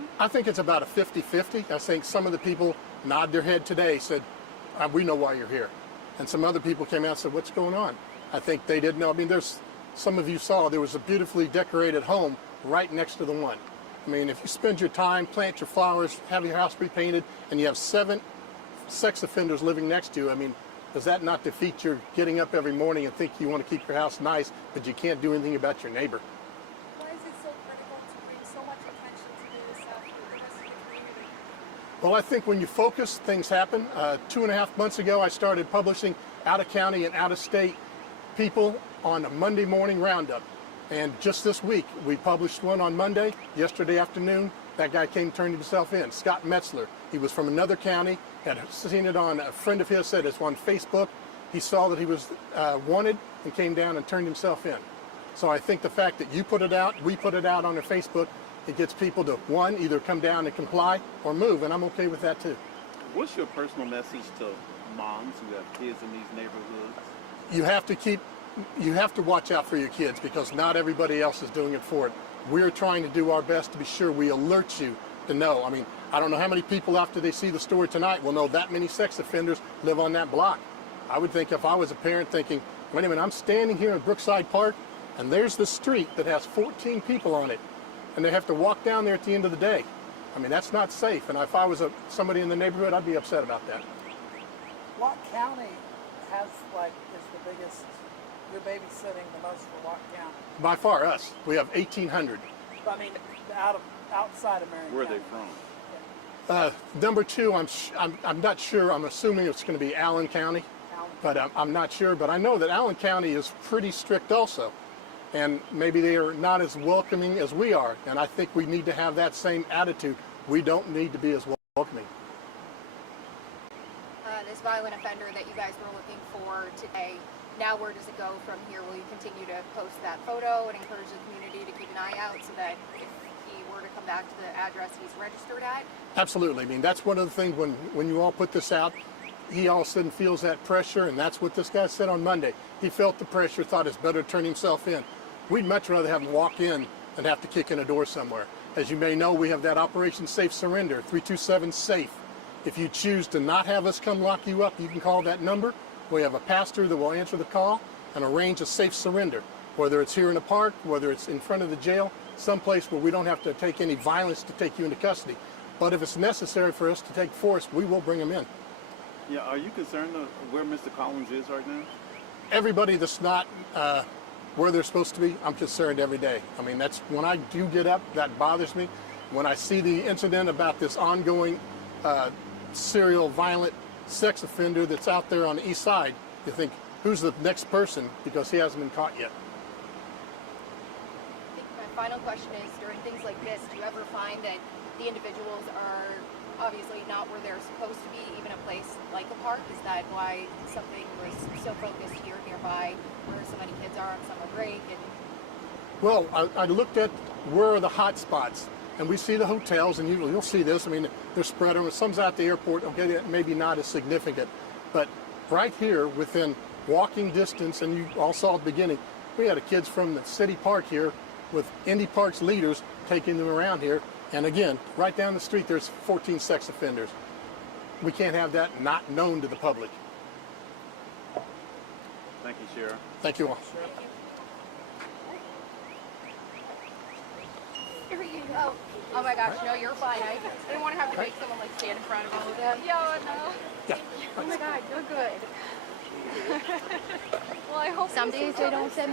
them? I think it's about a 50-50. I think some of the people nod their head today, said, we know why you're here. And some other people came out and said, what's going on? I think they didn't know. I mean, some of you saw there was a beautifully decorated home right next to the one. I mean, if you spend your time, plant your flowers, have your house repainted, and you have 7 sex offenders living next to you, I mean, does that not defeat your getting up every morning and think you want to keep your house nice, but you can't do anything about your neighbor? Why is it so critical to bring so much attention to this for the rest of the community? Well, I think when you focus, things happen. 2.5 months ago, I started publishing out-of-county and out-of-state people on a Monday morning roundup. And just this week, we published one on Monday. Yesterday afternoon, that guy came, turned himself in. Scott Metzler. He was from another county, had seen it on, a friend of his said it's on Facebook. He saw that he was wanted and came down and turned himself in. So I think the fact that you put it out, we put it out on our Facebook, it gets people to, one, either come down and comply or move, and I'm okay with that too. What's your personal message to moms who have kids in these neighborhoods? You have to watch out for your kids because not everybody else is doing it for it. We're trying to do our best to be sure we alert you to know. I mean, I don't know how many people after they see the story tonight will know that many sex offenders live on that block. I would think if I was a parent thinking, wait a minute, I'm standing here in Brookside Park and there's the street that has 14 people on it and they have to walk down there at the end of the day. I mean, that's not safe. And if I was somebody in the neighborhood, I'd be upset about that. What county has, is the biggest, you're babysitting the most for what county? By far, us. We have 1,800. I mean, outside of Marion Where are County. they from? Number 2, I'm not sure. I'm assuming it's going to be Allen County, but I'm not sure. But I know that Allen County is pretty strict also, and maybe they are not as welcoming as we are. And I think we need to have that same attitude. We don't need to be as welcoming. This violent offender that you guys were looking for today, now where does it go from here? Will you continue to post that photo and encourage the community to keep an eye out so that if he were to come back to the address he's registered at? Absolutely. I mean, that's one of the things when you all put this out, he all of a sudden feels that pressure, and that's what this guy said on Monday. He felt the pressure, thought it's better to turn himself in. We'd much rather have him walk in than have to kick in a door somewhere. As you may know, we have that Operation Safe Surrender, 327 SAFE. If you choose to not have us come lock you up, you can call that number. We have a pastor that will answer the call and arrange a safe surrender, whether it's here in the park, whether it's in front of the jail, someplace where we don't have to take any violence to take you into custody. But if it's necessary for us to take force, we will bring them in. Yeah, are you concerned of where Mr. Collins is right now? Everybody that's not where they're supposed to be, I'm concerned every day. I mean, that's when I do get up, that bothers me. When I see the incident about this ongoing serial violent sex offender that's out there on the east side, you think, who's the next person, because he hasn't been caught yet. I think my final question is, during things like this, do you ever find that the individuals are obviously not where they're supposed to be, even a place like a park? Is that why something was so focused here nearby, where so many kids are on summer break? And well, I looked at where are the hot spots, and we see the hotels, and you'll see this. I mean, they're spread around. Some's at the airport, okay, maybe not as significant, but right here within walking distance, and you all saw at the beginning, we had kids from the city park here with Indy Park's leaders taking them around here. And again, right down the street, there's 14 sex offenders. We can't have that not known to the public. Thank you, Sheriff. Thank you all. here you go. Oh my gosh, no, you're fine. I didn't want to have to make someone like stand in front of all of them. Yo, no. Yeah. Oh my God, you're good. Well, I hope some days they don't send